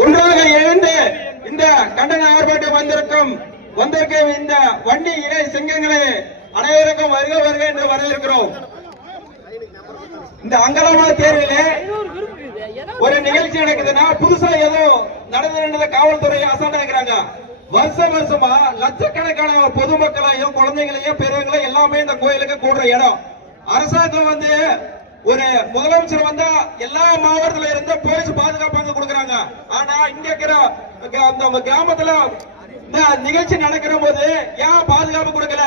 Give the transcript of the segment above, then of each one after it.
ஒன்றாக இணைந்து இந்த கண்டன ஆர்ப்பாட்டம் வந்திருக்கும் இந்த வண்டி இணை சிங்கங்களை அனைவருக்கும் வருக வருக என்று வரவேற்கிறோம். இந்த அங்கலமா தேர்விலே ஒரு நிகழ்ச்சி நடக்குதுன்னா புதுசா ஏதோ நடந்தது காவல்துறை அசால்ட்டா இருக்கிறாங்க. வருஷமா லட்சக்கணக்கான பொதுமக்களையும் குழந்தைகளையும் பெரியவங்களையும் எல்லாமே இந்த கோயிலுக்கு கூடுற இடம். அரசாங்கம் ஒரு முதலமைச்சர் வந்தா எல்லா மாவட்டத்துல இருந்து போலீஸ் பாதுகாப்பாக கொடுக்கறாங்க. ஆனா இங்க இருக்கிற அந்த கிராமத்துல இந்த நிகழ்ச்சி நடக்கிற போது ஏன் பாதுகாப்பு கொடுக்கல?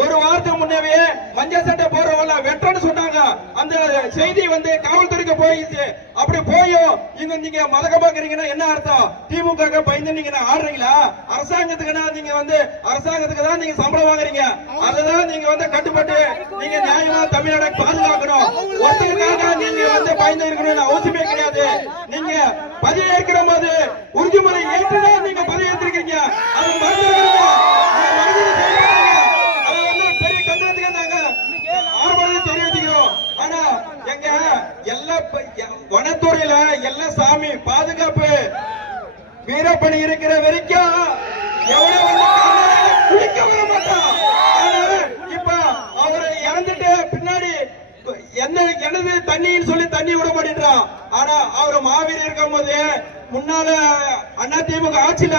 ஒரு வாரத்துக்கு முன்னவே மஞ்சள் சட்டை போறவங்க வெட்டன்னு சொன்னாங்க. அந்த செய்தி காவல்துறைக்கு போயிடுச்சு. அப்படி போயும் நீங்க மதகமாக்குறீங்கன்னா என்ன அர்த்தம்? திமுக பயந்து நீங்க ஆடுறீங்களா? அரசாங்கத்துக்குன்னா நீங்க அரசாங்கத்துக்கு தான் நீங்க சம்பளம் வாங்குறீங்க. அதுதான் நீங்க கட்டுப்பட்டு நீங்க நியாயமா தமிழ்நாடு பாதுகாக்கணும். ஒருத்தருக்காக நீங்க பயந்து இருக்கணும்னு அவசியமே கிடையாது. நீங்க பதவி ஏற்கிற போது உறுதிமொழி ஏற்றுதான் நீங்க பதவி ஏற்றிருக்கீங்க. அது பெரிய கண்டனத்துக்கு நாங்க ஆர்வம் தெரிவிக்கிறோம். ஆனா எங்க எல்லா வனத்துறையில எல்லா சாமி பாதுகாப்பு வீரப்பணி இருக்கிற வரைக்கும் எவ்வளவு குளிக்க வர மாட்டோம். இப்ப அவரை இறந்துட்டு பின்னாடி எனது தண்ணின்னு சொல்லி தண்ணி விட மாட்டேன்றான். ஆனா அவர் மாவீரர் இருக்கும் போது முன்னால அதிமுக ஆட்சியில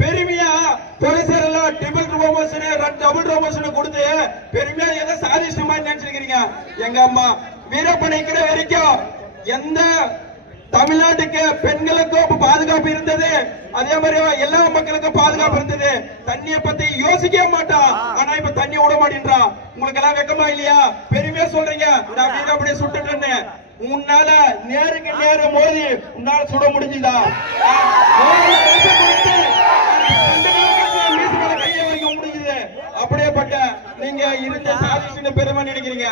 பெருமையா போலீசார் எல்லாம் டபுள் ப்ரமோஷன் கொடுத்து பெருமையா ஏதோ சாதிஷ்டமா நினைச்சிருக்கீங்க. எங்க அம்மா வீரப்பணிக்கிற வரைக்கும் எந்த தமிழ்நாட்டுக்கு பெண்களுக்கும் பாதுகாப்பு இருந்தது, அதே மாதிரி எல்லா மக்களுக்கும் பாதுகாப்பு இருந்தது. தண்ணிய பத்தி யோசிக்க மாட்டான். ஆனா இப்ப தண்ணி விட மாட்டேன்றான். உங்களுக்கு எல்லாம் வெக்கமா இல்லையா? பெருமையா சொல்றீங்க நான் வீரப்படியை சுட்டுட்டேன்னு. உன்னால நேருக்கு நேர மோதி உன்னால சுட முடிஞ்சுதா? முடிஞ்சது. அப்படியேப்பட்ட நீங்க இருந்த சாதிச்சு பெருமை நினைக்கிறீங்க.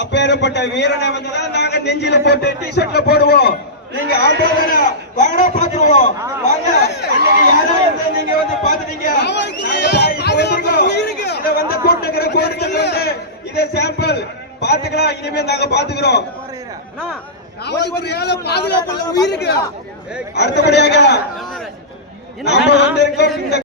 அப்பேற்பட்ட வீரனை வந்துதான் நாங்க நெஞ்சில போட்டு டிஷர்ட்ல போடுவோம். நீங்க ஆண்டாதான வாங்கடா பாத்துருவோம். வாங்க அன்னைக்கு யாரா இருந்து நீங்க பாத்துட்டீங்க. இத கூட்டுக்கிற கோரிக்கை இத சாம்பிள் பாத்துக்கலாம். இனிமே நாங்க பாத்துக்கிறோம். அடுத்தபடியாக நாம வந்திருக்கோம் இந்த